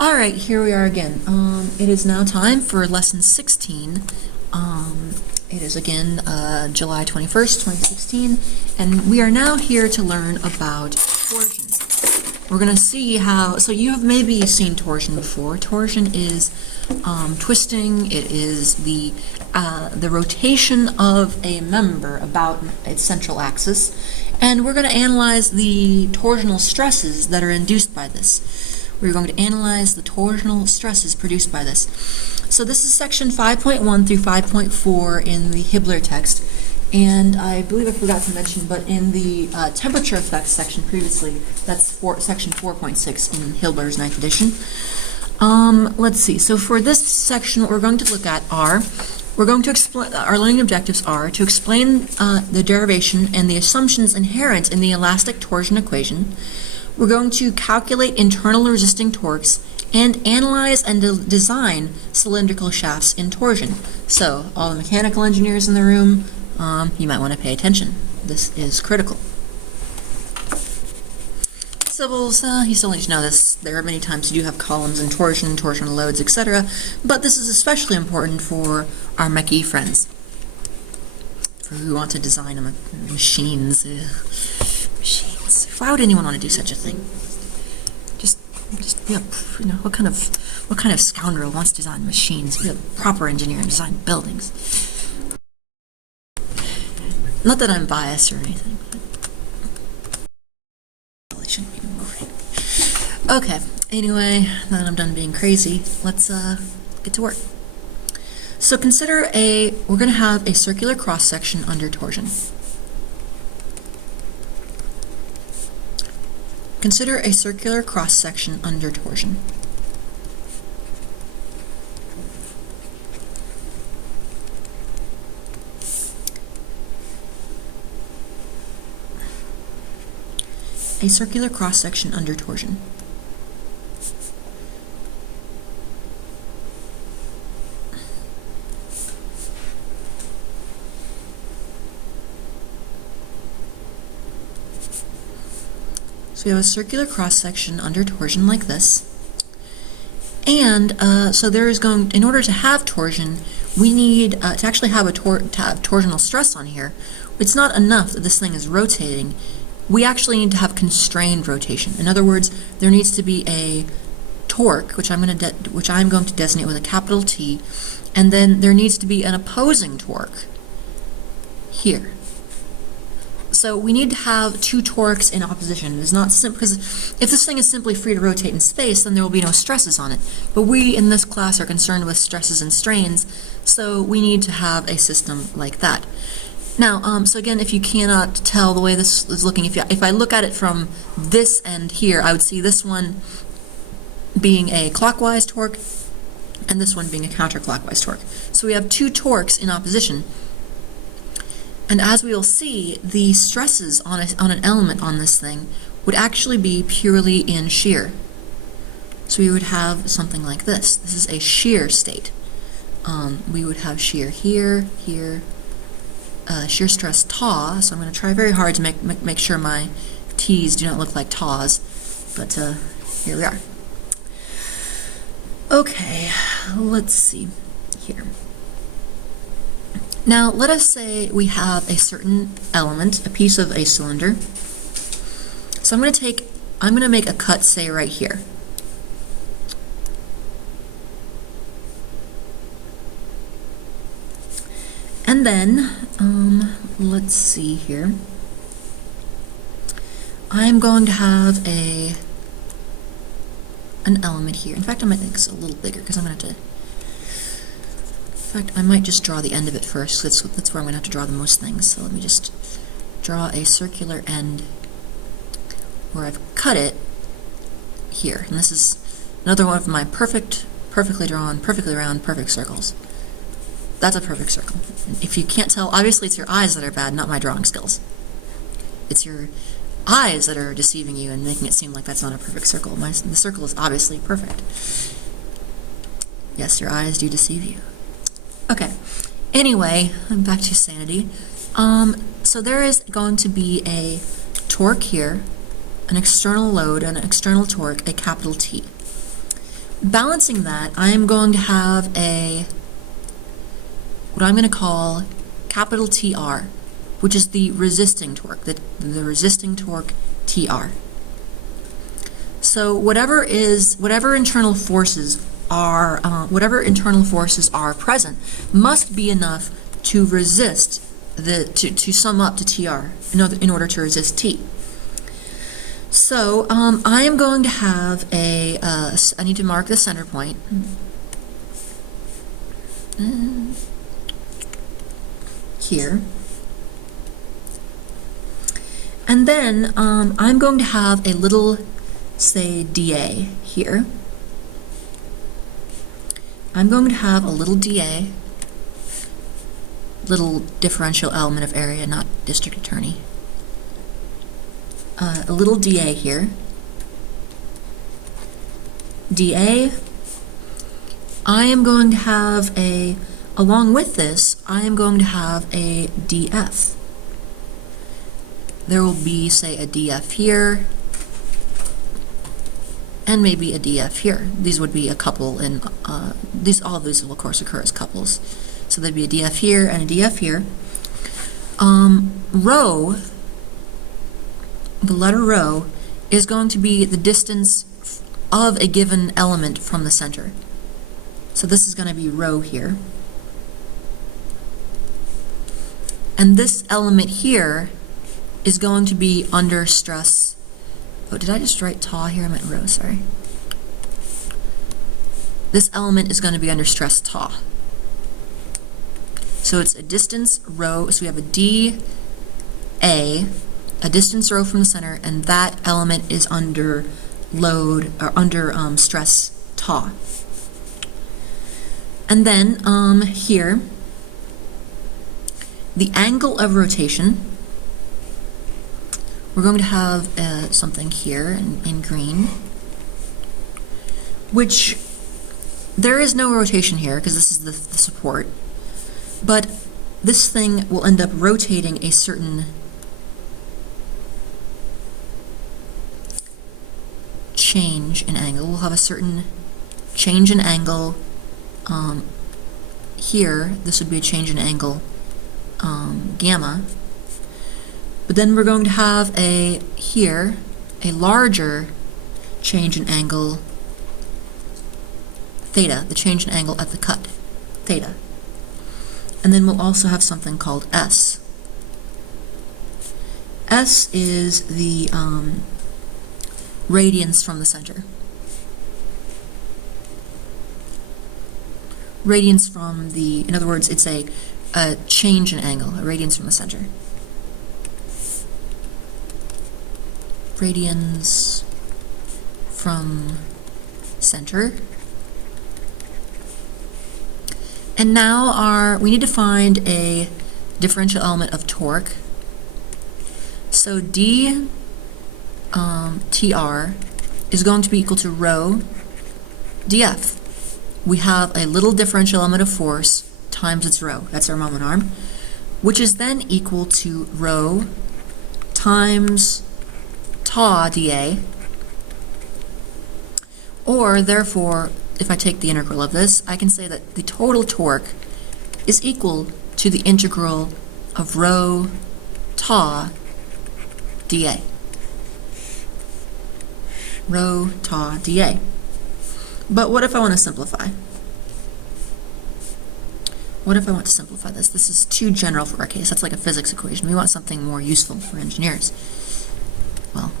All right, here we are again. It is now time for lesson 16. It is again July 21st, 2016, and we are now here to learn about torsion. We're going to see how, so you have maybe seen torsion before. Torsion is twisting. It is the rotation of a member about its central axis, and we're going to analyze the torsional stresses that are induced by this. We're going to analyze the torsional stresses produced by this. So this is section 5.1 through 5.4 in the Hibbler text, and I believe I forgot to mention, but in the temperature effects section previously, that's section 4.6 in Hibbler's 9th edition. Let's see, so for this section what we're going to look at are, we're going to explain, our learning objectives are to explain the derivation and the assumptions inherent in the elastic torsion equation. We're going to calculate internal resisting torques and analyze and design cylindrical shafts in torsion. So, all the mechanical engineers in the room, you might want to pay attention. This is critical. Civils, you still need to know this. There are many times you do have columns and torsional loads, etc. But this is especially important for our mechie friends, for who want to design machines. Machines. Why would anyone want to do such a thing? Just be a, what kind of scoundrel wants to design machines? Be a proper engineer and design buildings. Not that I'm biased or anything. Probably shouldn't be moving. Okay. Anyway, now that I'm done being crazy, let's get to work. So consider we're going to have a circular cross section under torsion. Consider a circular cross-section under torsion. A circular cross-section under torsion. So we have a circular cross-section under torsion like this. And so there is in order to have torsion, we need to actually have torsional stress on here. It's not enough that this thing is rotating. We actually need to have constrained rotation. In other words, there needs to be a torque, which I'm going to designate with a capital T, and then there needs to be an opposing torque here. So we need to have two torques in opposition. It's not simple, because if this thing is simply free to rotate in space, then there will be no stresses on it. But we in this class are concerned with stresses and strains, so we need to have a system like that. Now, so again, if you cannot tell the way this is looking, if I look at it from this end here, I would see this one being a clockwise torque and this one being a counterclockwise torque. So we have two torques in opposition. And as we will see, the stresses on an element on this thing would actually be purely in shear. So we would have something like this. This is a shear state. We would have shear here, here, shear stress tau. So I'm going to try very hard to make sure my T's do not look like taws. But here we are. Okay, let's see here. Now, let us say we have a certain element, a piece of a cylinder. So I'm going to make a cut, say, right here. And then, let's see here. I'm going to have an element here. In fact, I might make this a little bigger because I'm going to have to. In fact, I might just draw the end of it first. That's where I'm going to have to draw the most things. So let me just draw a circular end where I've cut it here. And this is another one of my perfectly drawn, perfectly round, perfect circles. That's a perfect circle. If you can't tell, obviously it's your eyes that are bad, not my drawing skills. It's your eyes that are deceiving you and making it seem like that's not a perfect circle. The circle is obviously perfect. Yes, your eyes do deceive you. Okay, anyway, I'm back to sanity. So there is going to be a torque here, an external load, an external torque, a capital T. Balancing that, I am going to have what I'm going to call capital TR, which is the resisting torque, the resisting torque TR. So whatever internal forces are present must be enough to resist to sum up to TR in order to resist T. So I am going to have I need to mark the center point. Here. And then I'm going to have a little, say, dA here. I'm going to have a little dA, little differential element of area, not district attorney. A little dA here. dA. I am going to have along with this, I am going to have a dF. There will be, say, a dF here, and maybe a dF here. These would be a couple, and all of these will, of course, occur as couples. So there'd be a dF here and a dF here. Rho, the letter rho, is going to be the distance of a given element from the center. So this is going to be rho here. And this element here is going to be under stress. Oh, did I just write tau here? I meant rho, sorry. This element is going to be under stress tau. So it's a distance rho, so we have a dA, a distance rho from the center, and that element is under load, or under stress tau. And then here, the angle of rotation, we're going to have something here in green, which there is no rotation here because this is the support, but this thing will end up rotating a certain change in angle. We'll have a certain change in angle here. This would be a change in angle gamma. But then we're going to have here a larger change in angle theta, the change in angle at the cut, theta. And then we'll also have something called S. S is the radiance from the center. Radiance from the, in other words, it's a change in angle, a radiance from the center. Radians from center. And now we need to find a differential element of torque. So d TR is going to be equal to rho dF. We have a little differential element of force times its rho, that's our moment arm, which is then equal to rho times tau dA, or therefore, if I take the integral of this, I can say that the total torque is equal to the integral of rho tau dA. Rho tau dA. But what if I want to simplify? What if I want to simplify this? This is too general for our case. That's like a physics equation. We want something more useful for engineers. Well,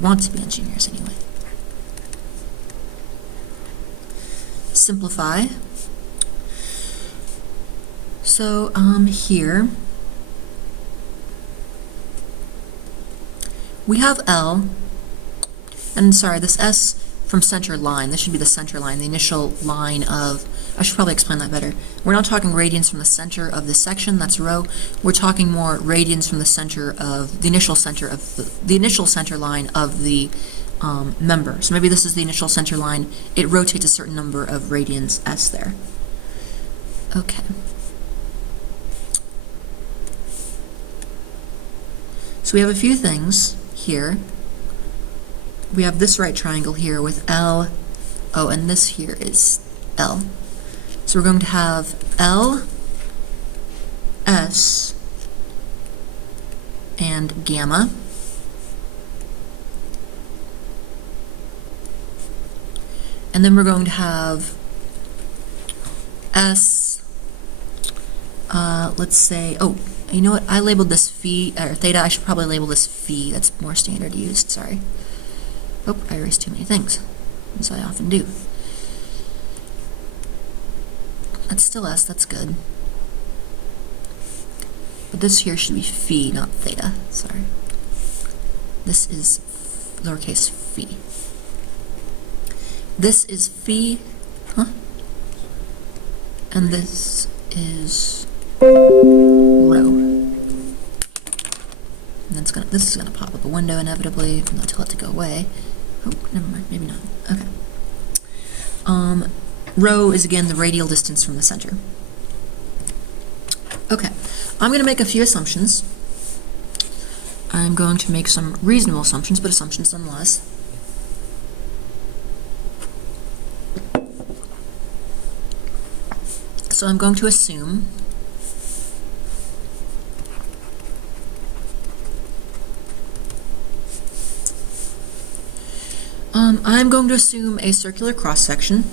want to be engineers anyway. Simplify. So here we have L, and sorry, this S from center line, this should be the center line, the initial line of, I should probably explain that better. We're not talking radians from the center of the section, that's rho. We're talking more radians from the center of, the initial center of the initial center line of the member. So maybe this is the initial center line. It rotates a certain number of radians S there. Okay. So we have a few things here. We have this right triangle here with L oh, and this here is L. So we're going to have L, S, and gamma. And then we're going to have S, let's say, oh, you know what, I labeled this phi, or theta, I should probably label this phi, that's more standard used, sorry. Oh, I erased too many things, as I often do. That's still S, that's good. But this here should be phi, not theta, sorry. This is lowercase phi. This is phi, and this is rho. And this is gonna pop up a window inevitably. I'm gonna tell it to go away. Oh, never mind, maybe not. Okay. Rho is again the radial distance from the center. Okay, I'm gonna make a few assumptions. I'm going to make some reasonable assumptions, but assumptions nonetheless. So I'm going to assume I'm going to assume a circular cross-section.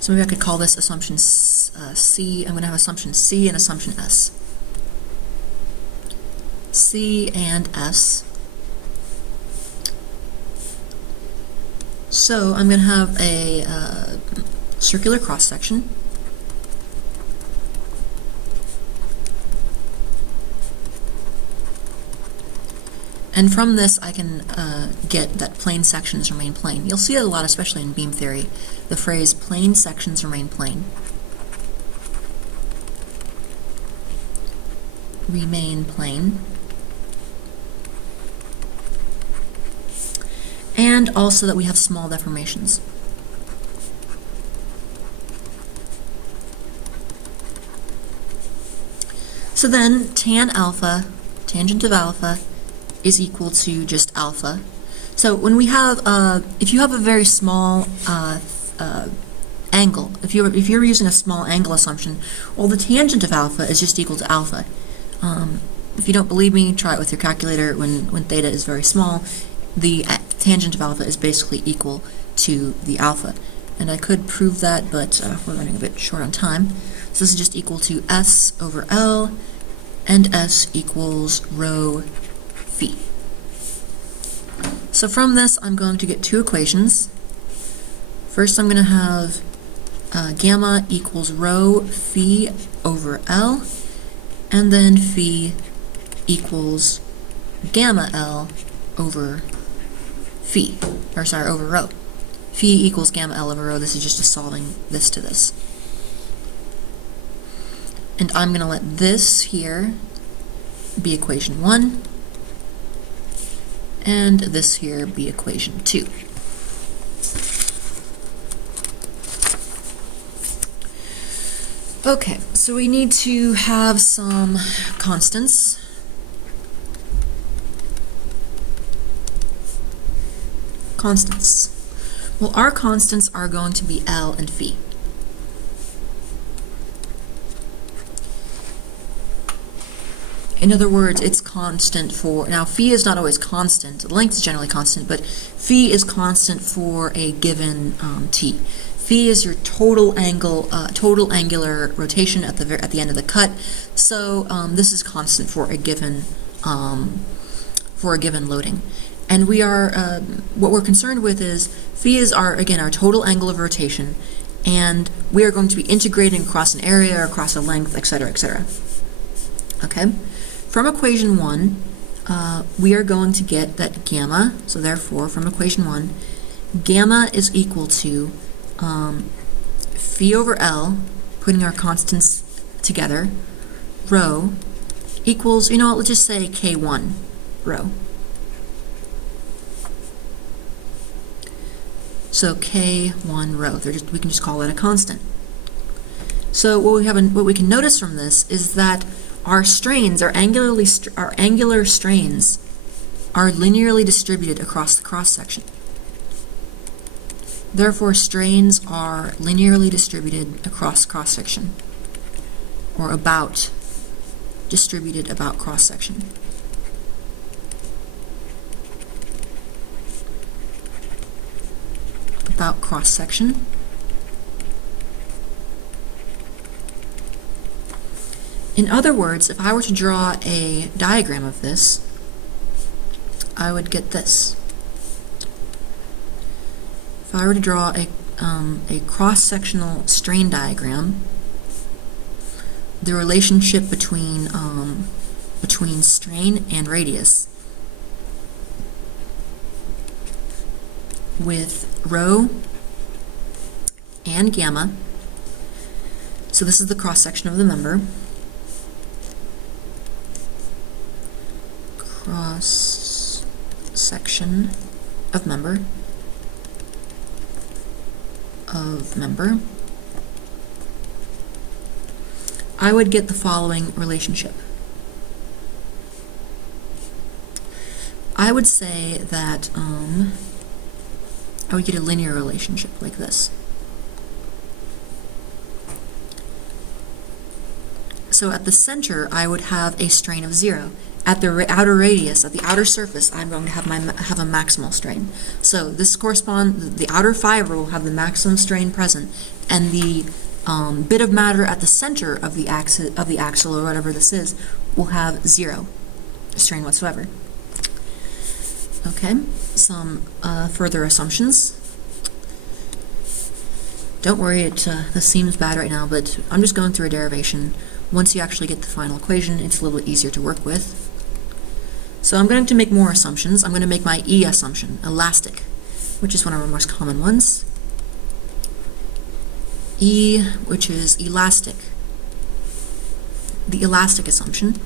So maybe I could call this assumption C. I'm going to have assumption C and assumption S. C and S. So I'm going to have a circular cross-section. And from this, I can get that plane sections remain plane. You'll see it a lot, especially in beam theory, the phrase plane sections remain plane. Remain plane. And also that we have small deformations. So then, tan alpha, tangent of alpha, is equal to just alpha. So when we have, if you have a very small angle, if you're using a small angle assumption, well, the tangent of alpha is just equal to alpha. If you don't believe me, try it with your calculator. When theta is very small, the tangent of alpha is basically equal to the alpha. And I could prove that, but we're running a bit short on time. So this is just equal to S over L, and S equals rho phi. So from this, I'm going to get two equations. First, I'm going to have gamma equals rho phi over L, and then phi equals gamma L over phi, or sorry, over rho. Phi equals gamma L over rho. This is just a solving this to this. And I'm going to let this here be equation 1, and this here be equation 2. Okay, so we need to have some constants. Well, our constants are going to be L and phi. In other words, it's constant for, now phi is not always constant, length is generally constant, but phi is constant for a given t. Phi is your total angle, total angular rotation at the end of the cut. So this is constant for a given loading. And we are, what we're concerned with is phi is again our total angle of rotation, and we are going to be integrating across an area, or across a length, etc., etc. Okay. From equation 1, we are going to get that gamma, so therefore, from equation 1, gamma is equal to phi over L, putting our constants together, rho, equals, you know what, let's just say K1 rho. So K1 rho, we can just call it a constant. So what we can notice from this is that our strains, our angular strains, are linearly distributed across the cross section. Therefore, strains are linearly distributed across cross-section, or about distributed about cross-section. About cross-section. In other words, if I were to draw a diagram of this, I would get this. If I were to draw a cross-sectional strain diagram, the relationship between strain and radius with rho and gamma. So this is the cross-section of the member. Cross-section of member. I would get the following relationship. I would say that I would get a linear relationship like this. So at the center, I would have a strain of 0. At the outer radius, at the outer surface, I'm going to have a maximal strain. So this corresponds, the outer fiber will have the maximum strain present, and the bit of matter at the center of the axle or whatever this is will have 0 strain whatsoever. Okay, some further assumptions. Don't worry, this seems bad right now, but I'm just going through a derivation. Once you actually get the final equation, it's a little bit easier to work with. So I'm going to make more assumptions. I'm going to make my E assumption, elastic, which is one of our most common ones. E, which is elastic. The elastic assumption.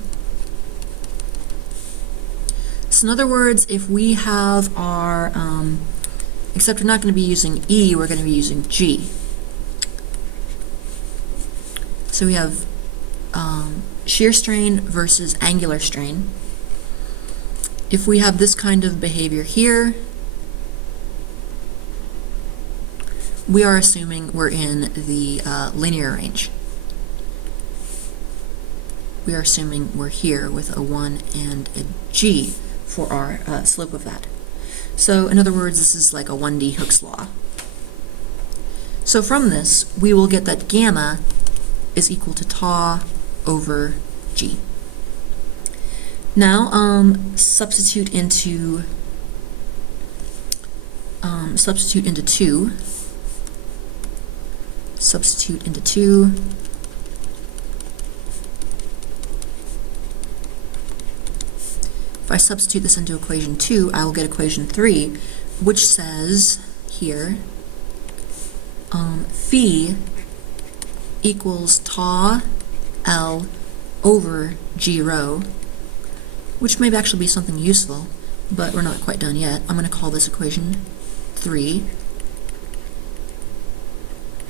So in other words, if we have our, except we're not going to be using E, we're going to be using G. So we have shear strain versus angular strain. If we have this kind of behavior here, we are assuming we're in the linear range. We are assuming we're here with a 1 and a G for our slope of that. So in other words, this is like a 1D Hooke's law. So from this, we will get that gamma is equal to tau over G. Now, substitute into 2. Substitute into 2. If I substitute this into equation 2, I will get equation 3, which says here, phi equals tau L over G rho, which may actually be something useful, but we're not quite done yet. I'm going to call this equation 3.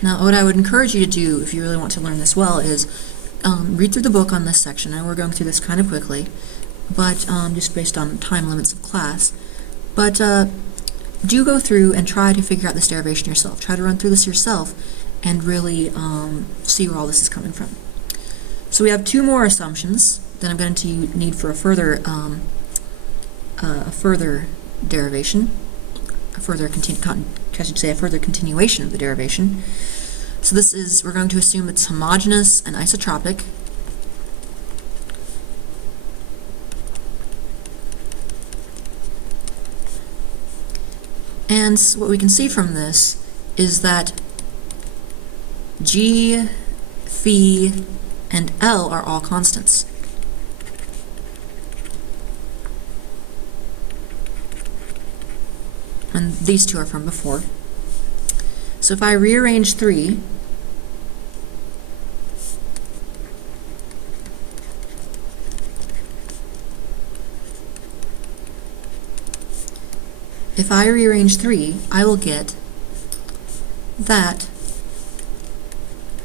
Now, what I would encourage you to do, if you really want to learn this well, is read through the book on this section. And we're going through this kind of quickly, but just based on time limits of class. But do go through and try to figure out this derivation yourself. Try to run through this yourself and really see where all this is coming from. So we have 2 more assumptions that I'm going to need for a further derivation, a further continuation of the derivation. So this is, we're going to assume it's homogeneous and isotropic. And what we can see from this is that G, phi, and L are all constants. And these 2 are from before. So if I rearrange 3, I will get that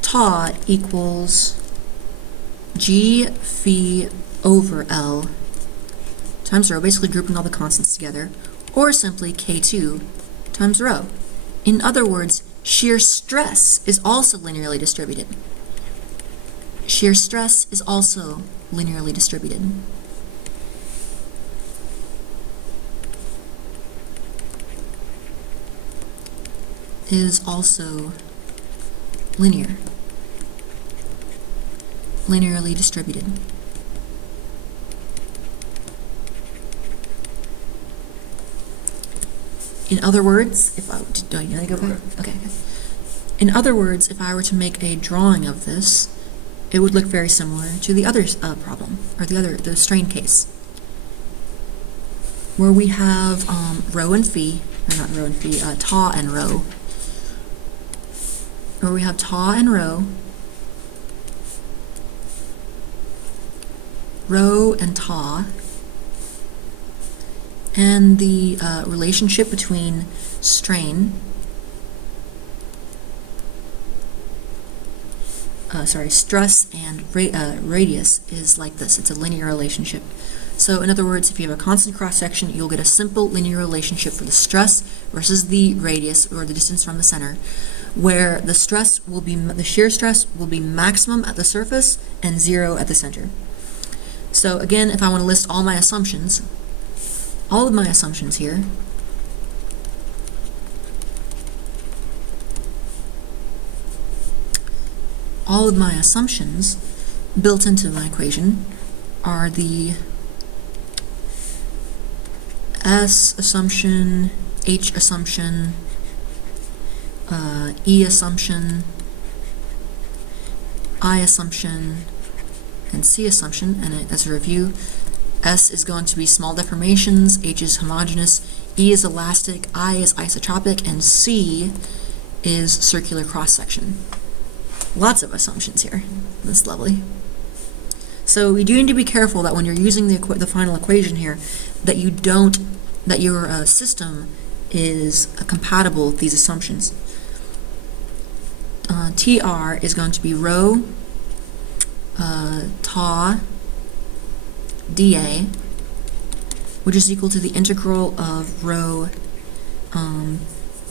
tau equals G phi over L times rho, basically grouping all the constants together, or simply K2 times rho. In other words, shear stress is also linearly distributed. Shear stress is also linearly distributed. Is also linearly distributed. In other words, if I do I need to go back? Okay. In other words, if I were to make a drawing of this, it would look very similar to the other problem, or the strain case, where we have rho and phi, or not rho and phi, tau and rho, where we have tau and rho and tau, and the relationship between strain, stress and radius is like this. It's a linear relationship. So in other words, if you have a constant cross-section, you'll get a simple linear relationship for the stress versus the radius, or the distance from the center, where the shear stress will be maximum at the surface and 0 at the center. So again, if I want to list all my assumptions, all of my assumptions here, all of my assumptions built into my equation are the S assumption, H assumption, E assumption, I assumption, and C assumption. And as a review, S is going to be small deformations, H is homogeneous, E is elastic, I is isotropic, and C is circular cross-section. Lots of assumptions here. That's lovely. So you do need to be careful that when you're using the final equation here, that your system is compatible with these assumptions. TR is going to be rho tau dA, which is equal to the integral of rho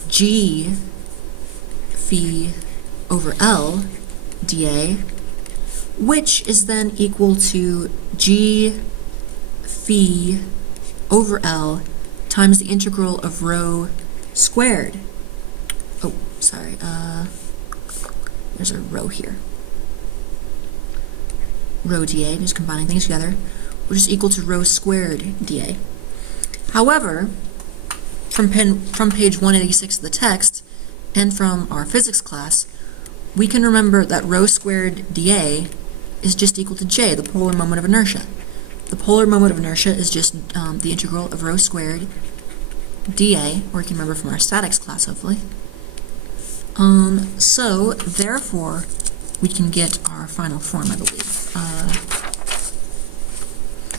G phi over L dA, which is then equal to G phi over L times the integral of rho squared. Oh, sorry, there's a rho here. Rho dA, just combining things together, which is equal to rho squared dA. However, from page 186 of the text, and from our physics class, we can remember that rho squared dA is just equal to J, the polar moment of inertia. The polar moment of inertia is just the integral of rho squared dA, or you can remember from our statics class, hopefully. So, therefore, we can get our final form, I believe.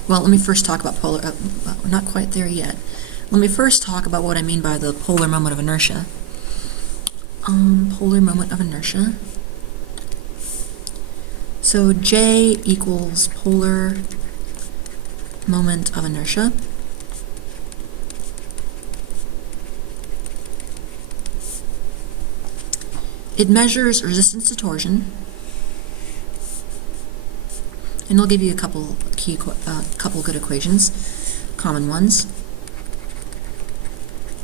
Well, let me first talk about polar, we're not quite there yet. Let me first talk about what I mean by the polar moment of inertia. Polar moment of inertia. So J equals polar moment of inertia. It measures resistance to torsion, and I'll give you a couple good equations, common ones.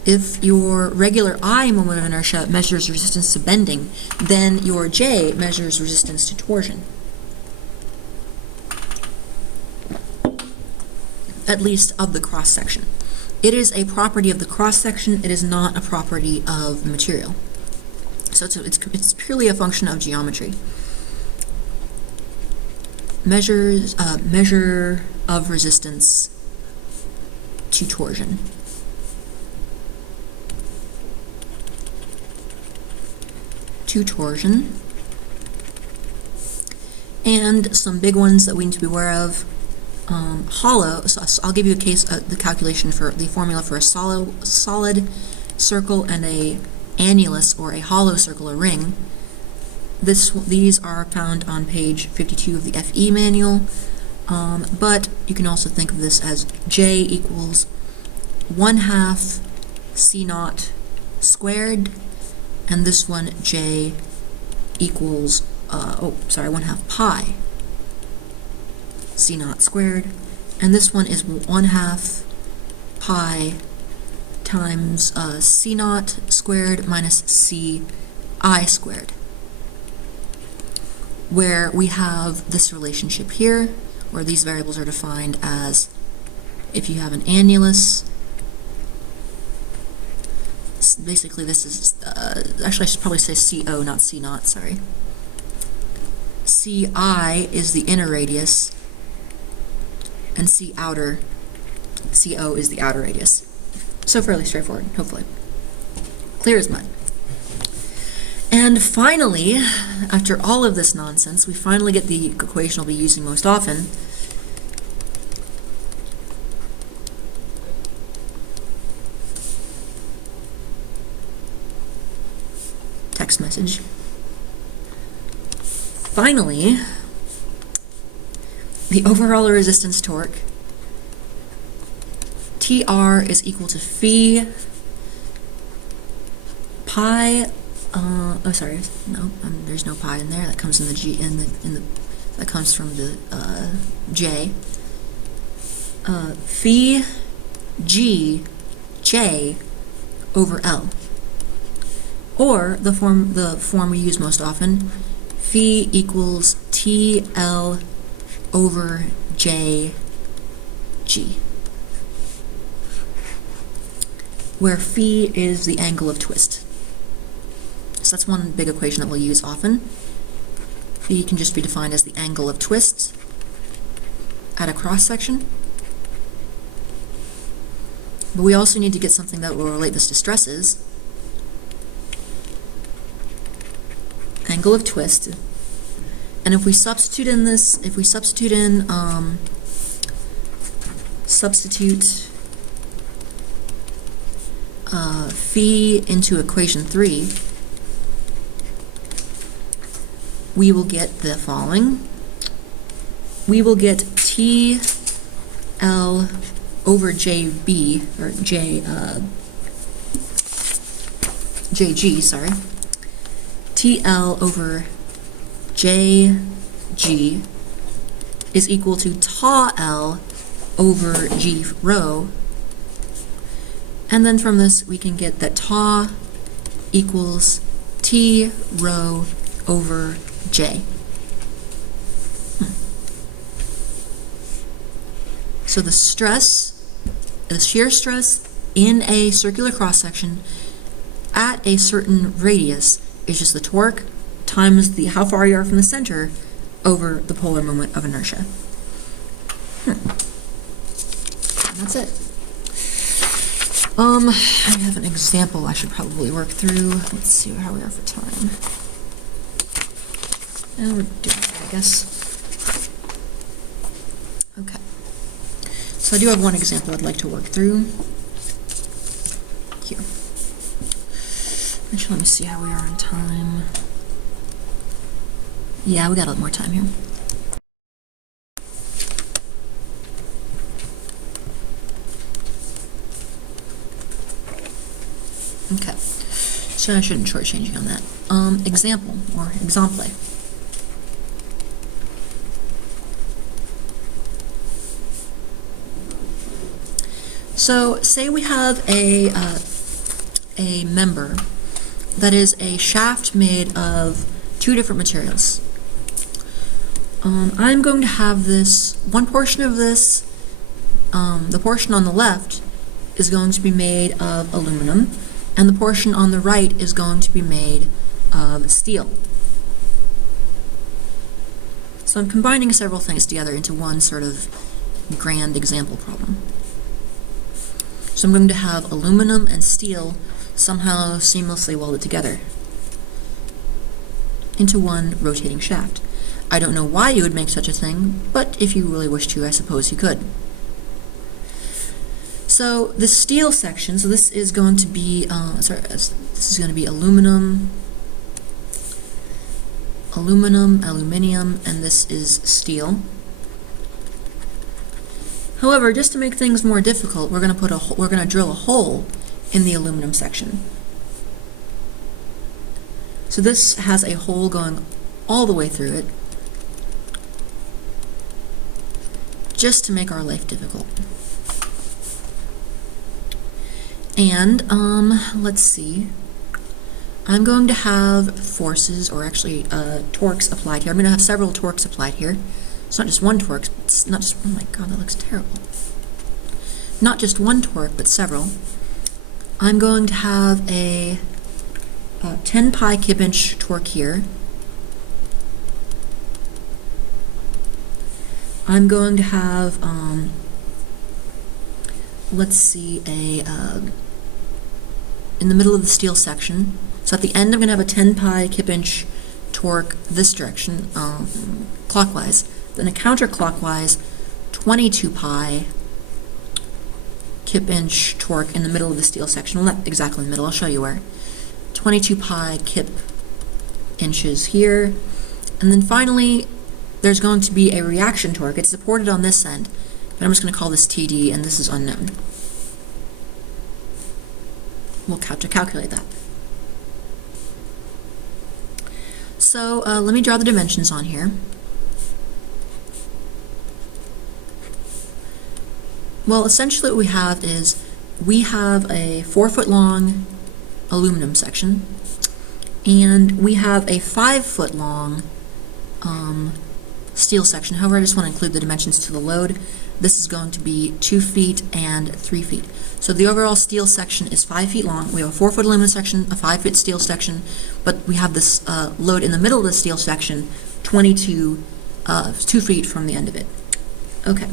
If your regular I moment of inertia measures resistance to bending, then your J measures resistance to torsion. At least of the cross-section. It is a property of the cross-section, it is not a property of the material. So it's purely a function of geometry. Measure of resistance to torsion. And some big ones that we need to be aware of. Hollow, so I'll give you the calculation for the formula for a solid circle and a annulus, or a hollow circle or ring. These are found on page 52 of the FE manual, but you can also think of this as J equals 1/2 C naught squared and this one j equals, 1/2 pi C0 squared, and this one is 1/2 pi times C0 squared minus Ci squared, where we have this relationship here, where these variables are defined as, if you have an annulus, basically this is, actually I should probably say CO, not C0, sorry. Ci is the inner radius, and CO is the outer radius. So fairly straightforward, hopefully. Clear as mud. And finally, after all of this nonsense, we finally get the equation I'll be using most often. Text message. Finally, the overall resistance torque, TR is equal to phi pi, there's no pi in there, that comes in the G, that comes from the J, phi G J over L, or the form we use most often, phi equals TL over JG, where phi is the angle of twist. So that's one big equation that we'll use often. Phi can just be defined as the angle of twist at a cross section. But we also need to get something that will relate this to stresses. Angle of twist. And if we substitute in this, phi into equation 3, we will get the following. We will get TL over JB, or JG, sorry. TL over JG is equal to tau L over G rho. And then from this, we can get that tau equals T rho over J. So the shear stress in a circular cross-section at a certain radius is just the torque times how far you are from the center over the polar moment of inertia. And that's it. I have an example I should probably work through. Let's see how we are for time. And we're doing it, I guess. Okay. So I do have one example I'd like to work through. Here. Actually, let me see how we are on time. Yeah, we got a little more time here. Okay, so I shouldn't shortchange you on that. Example, or exemple. So, say we have a member that is a shaft made of two different materials. I'm going to have one portion of this, the portion on the left is going to be made of aluminum, and the portion on the right is going to be made of steel. So I'm combining several things together into one sort of grand example problem. So I'm going to have aluminum and steel somehow seamlessly welded together into one rotating shaft. I don't know why you would make such a thing, but if you really wish to, I suppose you could. So the steel section, so this is going to be, this is going to be aluminum, aluminium, and this is steel. However, just to make things more difficult, we're going to drill a hole in the aluminum section. So this has a hole going all the way through it, just to make our life difficult. And let's see, I'm going to have forces, or actually torques applied here. I'm going to have several torques applied here. It's not just one torque, it's not just, oh my god, that looks terrible. Not just one torque, but several. I'm going to have a 10 pi kib-inch torque here. I'm going to have, let's see, in the middle of the steel section. So at the end I'm going to have a 10 pi kib-inch torque this direction, clockwise. Then a counterclockwise 22 pi kib-inch torque in the middle of the steel section. Well, not exactly in the middle, I'll show you where. 22 pi kib inches here. And then finally, there's going to be a reaction torque. It's supported on this end, but I'm just going to call this TD, and this is unknown. We'll have to calculate that. So let me draw the dimensions on here. Well, essentially what we have is we have a 4-foot long aluminum section, and we have a 5-foot long steel section. However, I just want to include the dimensions to the load. This is going to be 2 feet and 3 feet. So the overall steel section is 5 feet long. We have a 4-foot aluminum section, a 5-foot steel section, but we have this load in the middle of the steel section, 2 feet from the end of it. Okay.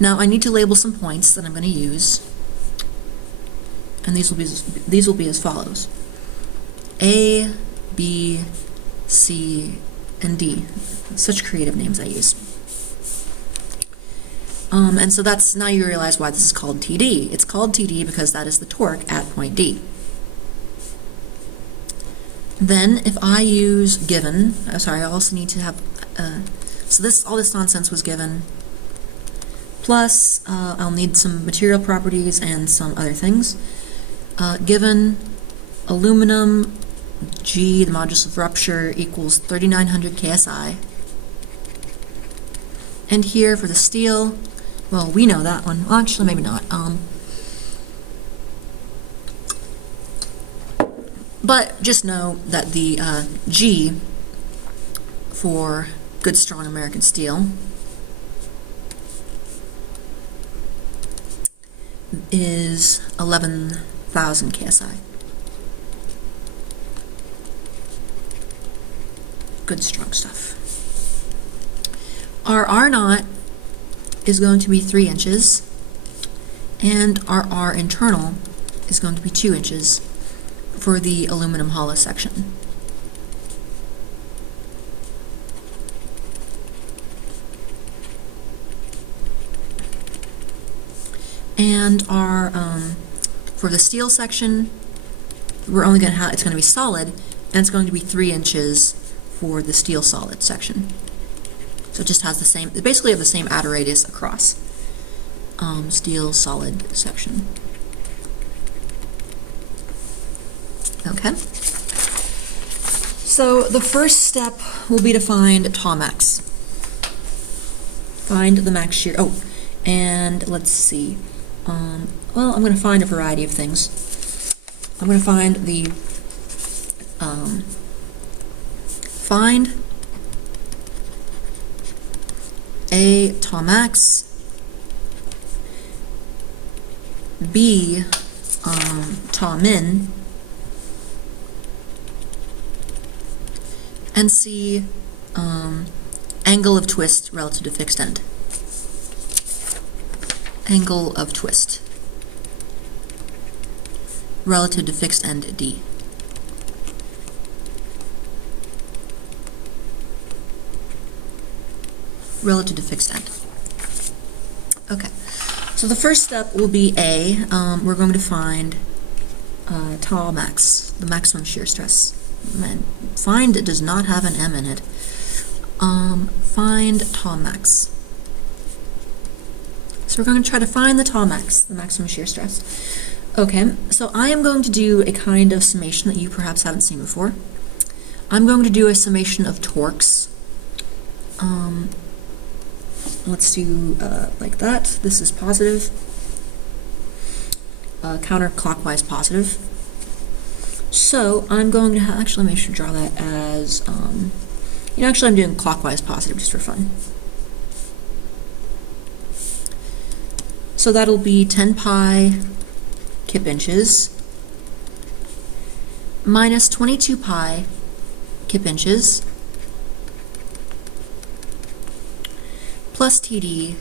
Now I need to label some points that I'm going to use, and these will be as follows: A, B, C, and D. Such creative names I use. And so that's, now you realize why this is called TD. It's called TD because that is the torque at point D. Then if I use given, I also need to have, so all this nonsense was given, plus I'll need some material properties and some other things. Given aluminum G, the modulus of rupture, equals 3,900 KSI. And here for the steel, well, we know that one. Well, actually, maybe not. But just know that the G for good, strong American steel is 11,000 KSI. Good, strong stuff. Our R naught is going to be 3 inches, and our R internal is going to be 2 inches for the aluminum hollow section. And our for the steel section, we're only going to have, it's going to be solid, and it's going to be 3 inches for the steel solid section. So it just has the same, they basically have the same add radius across. Steel solid section. Okay. So the first step will be to find tau max. Find the max shear. Oh, and let's see. Well, I'm going to find a variety of things. I'm going to find the find A, tau max, B, tau min, and C, angle of twist relative to fixed end. Angle of twist relative to fixed end D. Relative to fixed end. Okay, so the first step will be A. We're going to find tau max, the maximum shear stress. Find it does not have an M in it. Find tau max. So we're going to try to find the tau max, the maximum shear stress. Okay, so I am going to do a kind of summation that you perhaps haven't seen before. I'm going to do a summation of torques. Let's do like that. This is positive, counterclockwise positive. So I'm going to actually make sure to draw that as, actually I'm doing clockwise positive just for fun. So that'll be 10 pi kip inches minus 22 pi kip inches plus TD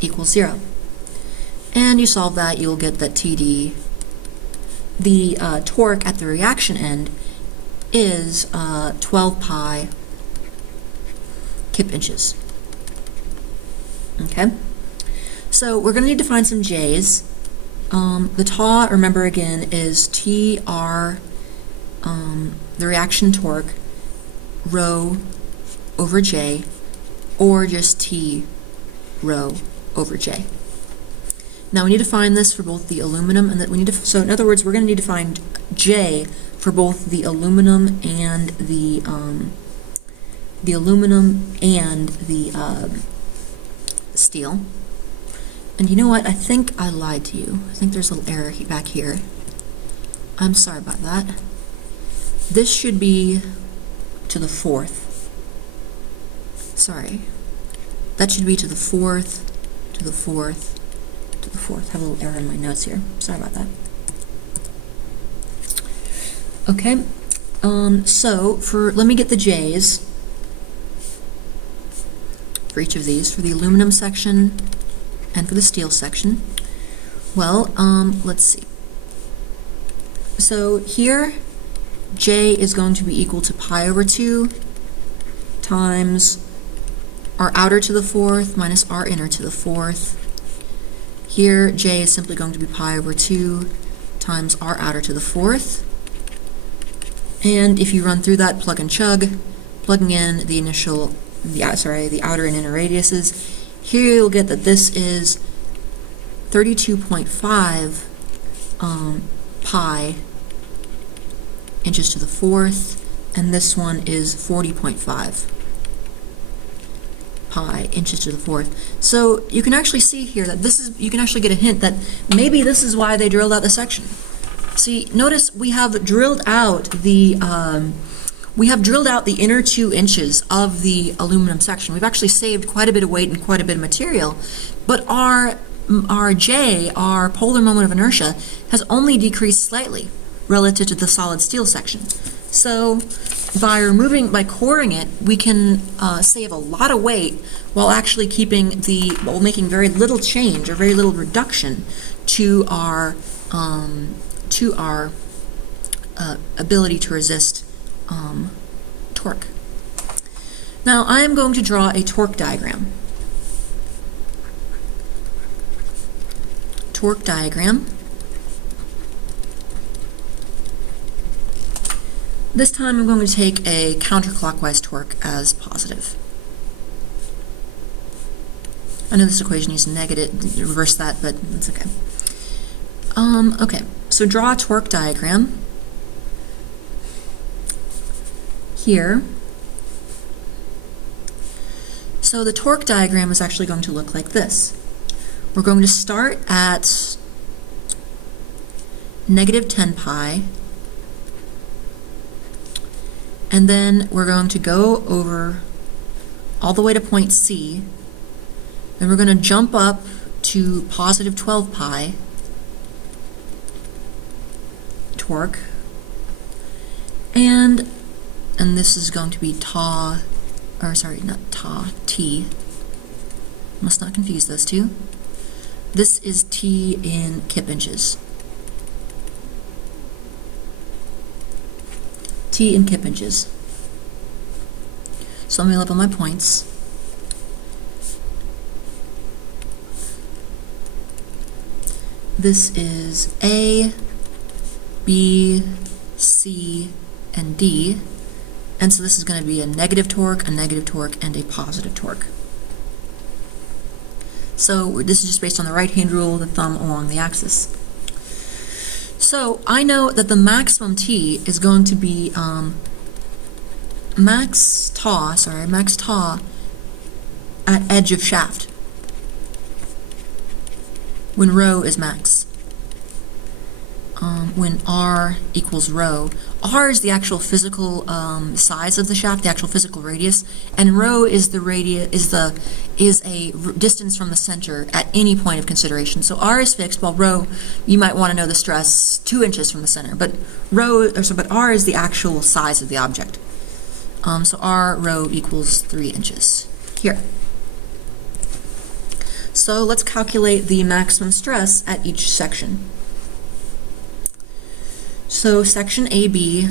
equals 0. And you solve that, you'll get that TD, the torque at the reaction end, is 12 pi kip inches. Okay? So we're going to need to find some J's. The TAW, remember again, is TR, the reaction torque, rho over J, or just T rho over J. Now we need to find this for both the aluminum and so in other words, we're going to need to find J for both the aluminum and the steel. And you know what? I think I lied to you. I think there's a little error back here. I'm sorry about that. This should be to the 4th. Sorry. That should be to the 4th, to the 4th, to the 4th. I have a little error in my notes here. Sorry about that. Okay. So let me get the J's for each of these, for the aluminum section and for the steel section. Well, let's see. So here, J is going to be equal to pi over 2 times r outer to the 4th minus r inner to the 4th. Here, J is simply going to be pi over 2 times r outer to the 4th. And if you run through that, plug and chug, plugging in the the outer and inner radiuses, here you'll get that this is 32.5 pi inches to the 4th, and this one is 40.5 pi inches to the 4th. So you can actually see here that you can actually get a hint that maybe this is why they drilled out the section. See, notice we have drilled out the inner 2 inches of the aluminum section. We've actually saved quite a bit of weight and quite a bit of material, but our J, our polar moment of inertia, has only decreased slightly relative to the solid steel section. So by coring it, we can save a lot of weight while actually while making very little change or very little reduction to our ability to resist torque. Now I am going to draw a torque diagram. Torque diagram. This time I'm going to take a counterclockwise torque as positive. I know this equation needs to reverse that, but it's okay. Okay, so draw a torque diagram. Here. So the torque diagram is actually going to look like this. We're going to start at negative 10 pi, and then we're going to go over all the way to point C, then we're going to jump up to positive 12 pi torque, and this is going to be T. Must not confuse those two. This is T in kip inches. T in kip inches. So let me level my points. This is A, B, C, and D. And so this is going to be a negative torque, and a positive torque. So this is just based on the right-hand rule of the thumb along the axis. So I know that the maximum T is going to be max tau at edge of shaft when rho is max. When R equals rho. R is the actual physical size of the shaft, the actual physical radius, and rho is the is a distance from the center at any point of consideration. So R is fixed, while rho, you might want to know the stress 2 inches from the center, but R is the actual size of the object. So R rho equals 3 inches here. So let's calculate the maximum stress at each section. So section AB,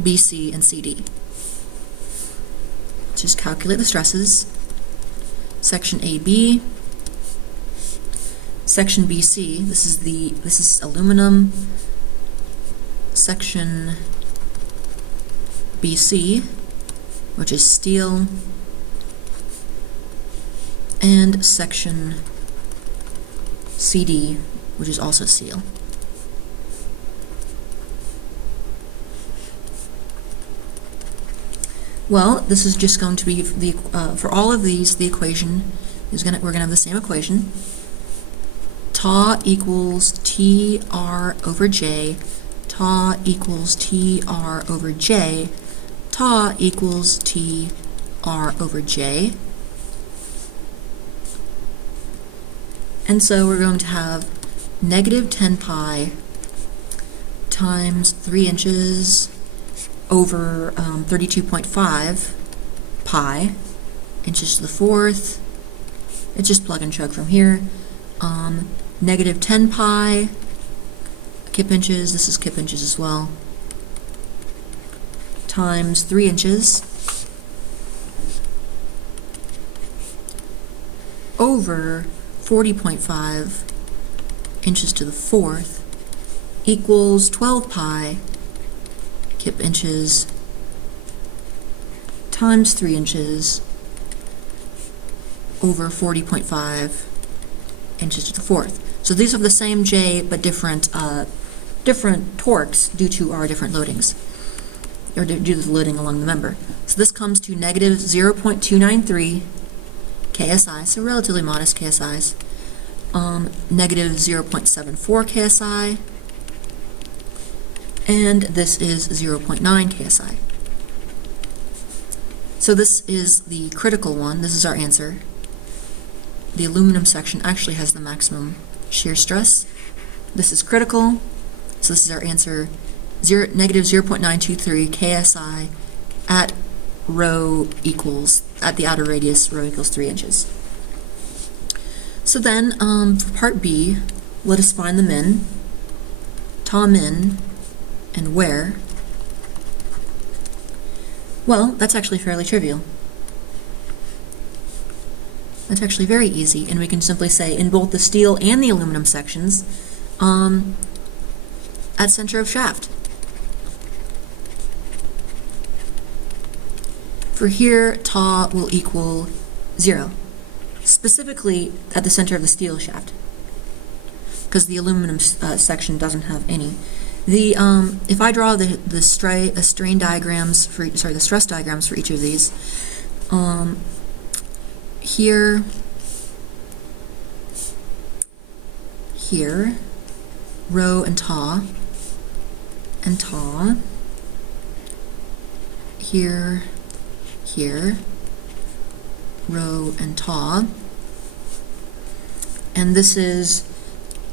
BC, and CD. Just calculate the stresses. Section AB, section BC, this is aluminum. Section BC, which is steel, and section CD, which is also steel. Well, this is just going to be for all of these, the equation is we're going to have the same equation. Tau equals TR over J, tau equals TR over J, tau equals TR over J. And so we're going to have negative 10 pi times 3 inches over 32.5 pi inches to the fourth. It's just plug and chug from here. Negative 10 pi kip inches, this is kip inches as well, times 3 inches over 40.5 inches to the fourth equals 12 pi kip inches times 3 inches over 40.5 inches to the fourth. So these are the same J, but different torques due to our different loadings, or due to the loading along the member. So this comes to negative 0.293 KSI, so relatively modest KSIs, negative 0.74 KSI, and this is 0.9 KSI. So this is the critical one. This is our answer. The aluminum section actually has the maximum shear stress. This is critical, so this is our answer, negative 0.923 KSI at rho equals, at the outer radius, rho equals 3 inches. So then, for part B, let us find the min, tau min, and where. Well, that's actually fairly trivial. That's actually very easy, and we can simply say in both the steel and the aluminum sections, at center of shaft. For here, tau will equal 0, specifically at the center of the steel shaft, because the aluminum section doesn't have any. If I draw the strain diagrams for, the stress diagrams for each of these, here, rho and tau, here, rho and tau, and this is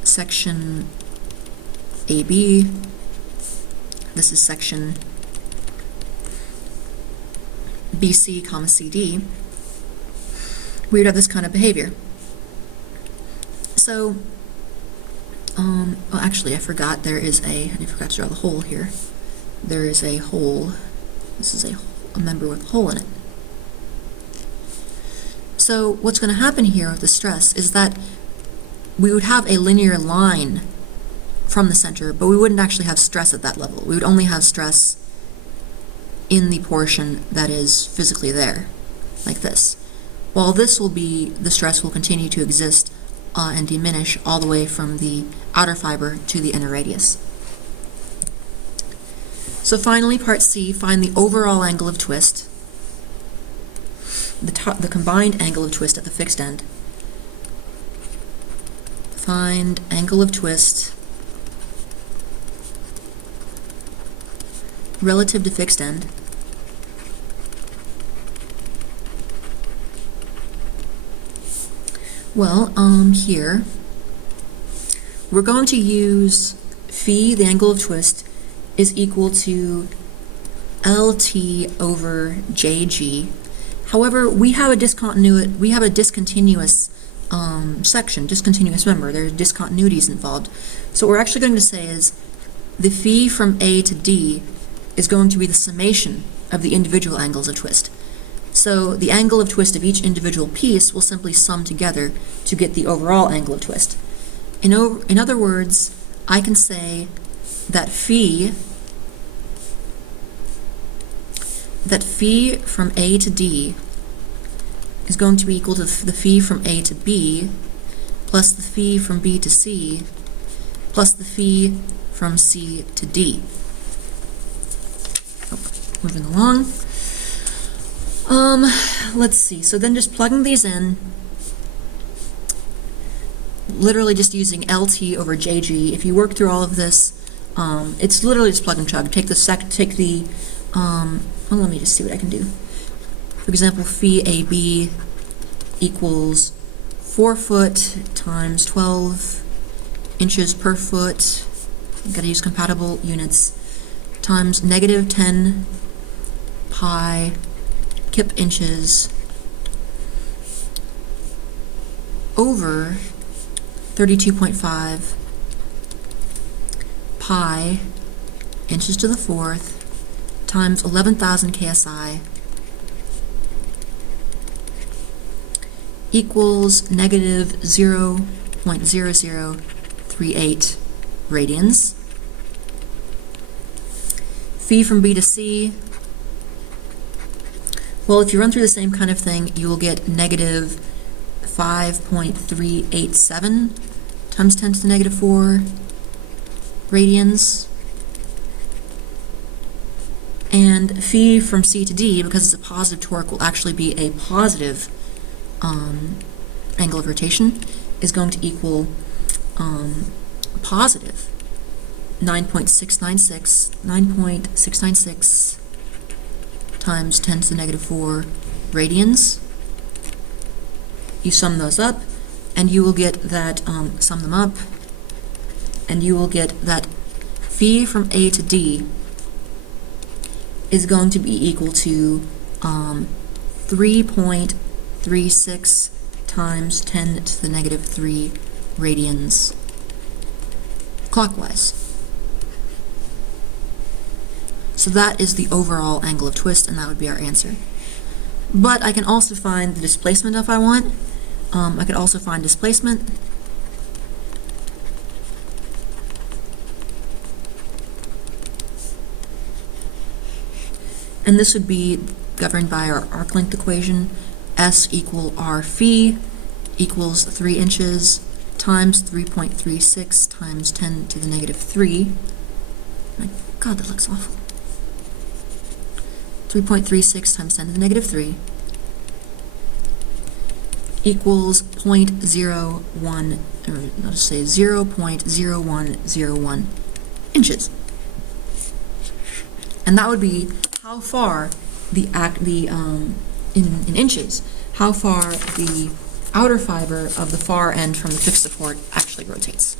section AB, this is section BC, CD, we would have this kind of behavior. So, well, actually, I forgot I forgot to draw the hole here. There is a hole. This is a member with a hole in it. So what's going to happen here with the stress is that we would have a linear line from the center, but we wouldn't actually have stress at that level. We would only have stress in the portion that is physically there, like this. While this will be, the stress will continue to exist and diminish all the way from the outer fiber to the inner radius. So finally, part C, find the overall angle of twist, the combined angle of twist at the fixed end. Find angle of twist relative to fixed end. Well, here, we're going to use phi, the angle of twist, is equal to LT over JG. However, we have a discontinuous section, discontinuous member. There's discontinuities involved. So what we're actually going to say is the phi from A to D is going to be the summation of the individual angles of twist. So the angle of twist of each individual piece will simply sum together to get the overall angle of twist. In other words, I can say that phi from A to D is going to be equal to the phi from A to B plus the phi from B to C plus the phi from C to D. Moving along. Let's see. So then just plugging these in, literally just using LT over JG. If you work through all of this, it's literally just plug and chug. Let me just see what I can do. For example, phi AB equals 4 foot times 12 inches per foot. You've got to use compatible units, times negative 10 pi kip inches over 32.5 pi inches to the fourth times 11,000 KSI equals negative 0.0038 radians. Phi from B to C, well, if you run through the same kind of thing, you will get negative 5.387 times 10 to the negative 4 radians. And phi from C to D, because it's a positive torque, will actually be a positive angle of rotation, is going to equal positive 9.696 times 10 to the negative 4 radians. You sum those up, and you will get that, sum them up, and you will get that phi from A to D is going to be equal to 3.36 times 10 to the negative 3 radians clockwise. So that is the overall angle of twist, and that would be our answer. But I can also find the displacement if I want. I could also find displacement. And this would be governed by our arc length equation. S equal R phi equals 3 inches times 3.36 times 10 to the negative 3. My God, that looks awful. 3.36 times 10 to the negative 3 equals 0.01, or I'll just say 0.0101 inches. And that would be how far in inches, how far the outer fiber of the far end from the fixed support actually rotates.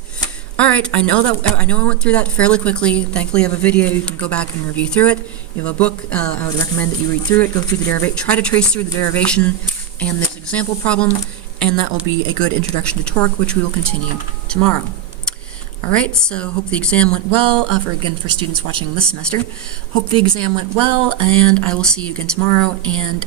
All right, I know I went through that fairly quickly. Thankfully, I have a video. You can go back and review through it. You have a book. I would recommend that you read through it, go through the derivation, try to trace through the derivation and this example problem, and that will be a good introduction to torque, which we will continue tomorrow. All right, so hope the exam went well. For students watching this semester, hope the exam went well, and I will see you again tomorrow. And